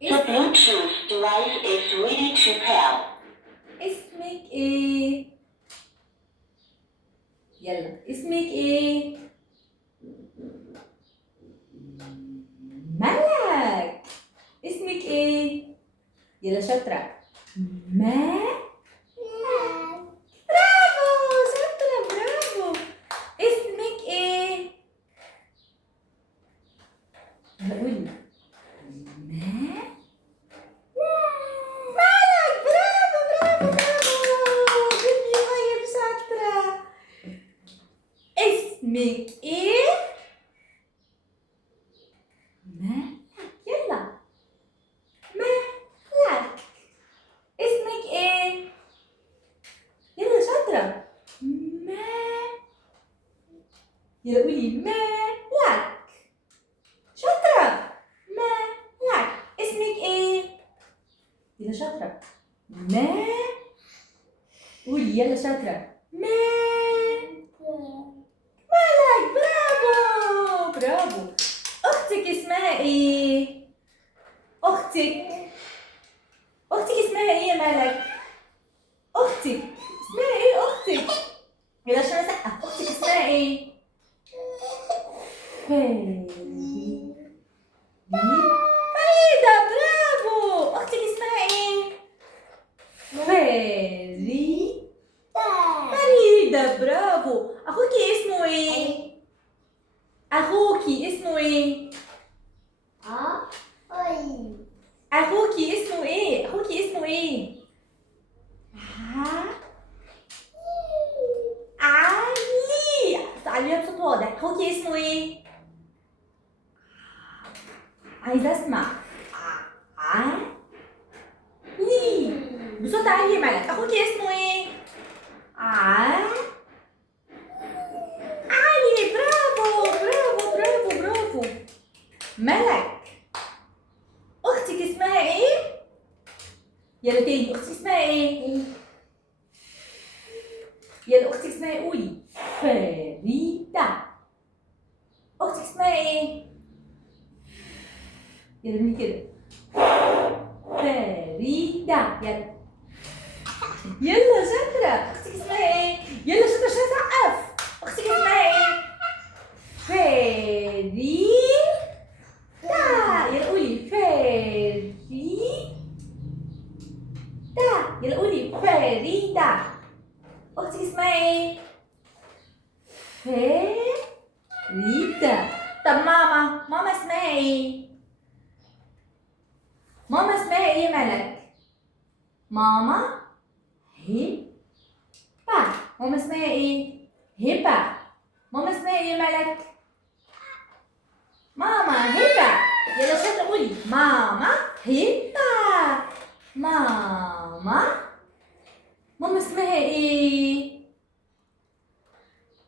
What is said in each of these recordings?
The Bluetooth device is ready to pair. اسمك ايه؟ يلا اسمك ايه؟ ملك. اسمك ايه؟ يلا شاطرة. برافو شاطرة برافو. اسمك ايه؟ يلا قولي. مالك. برافو برافو برافو. قولي طيب شاطرة. اسمك ايه؟ مالك. يلا مالك. اسمك ايه؟ يلا شاطرة. يلا قولي مالك. شاطرة. مالك. اسمك ايه؟ يلا شاطرة. قولي يلا شاطرة. مالك. برافو برافو. أختك اسمها ايه؟ أختك اسمها ايه يا مالك؟ أختك اسمها ايه أختك؟ يلا عشان أسقف. أختك اسمها ايه؟ فريدة. برافو. أختك اسمها ايه؟ فريدة. برافو. أخوكي اسمه ايه؟ أخوكي اسمه ايه؟ أخوكي اسمه ايه؟ أخوكي اسمه ايه؟ علي. تعاليها بصوت واضح. أخوكي اسمه ايه؟ عايزة أسمع. علي. بصوت عالي يا ملك. أخوكي اسمه ايه؟ علي. برافو برافو برافو برافو. ملك. أختك اسمها ايه؟ يلا تاني. أختك اسمها ايه؟ يلا أختك اسمها ايه؟ قولي. فريدة. أختك اسمها ايه؟ يلا قولي كده. فريدة. يلا. يلا شاطرة. أختك اسمها ايه؟ يلا شاطرة عشان أسقف. أختك اسمها ايه؟ فريدة. يلا قولي فريدة. يلا قولي فريدة. أختك اسمها ايه؟ فريدة. طب ماما اسمها ايه؟ ماما اسمها ايه يا ملك؟ ماما هبة. ماما اسمها ايه؟ هبة. ماما اسمها ايه يا ملك؟ ماما هبة. يلا شاطرة قولي ماما هبة. ماما اسمها ايه؟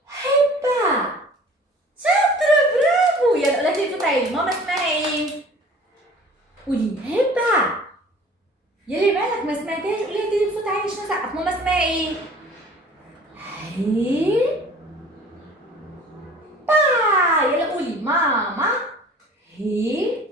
هبة. شاطرة برافو. يلا قولها تاني بصوت عالي. ماما اسمها ايه؟ قولي هبة. يلي بالك ما سمعتهاش. قوليها تاني بصوت عالي عشان اسقف. ماما اسمها ايه؟ هبة. يلا قولي ماما هبة.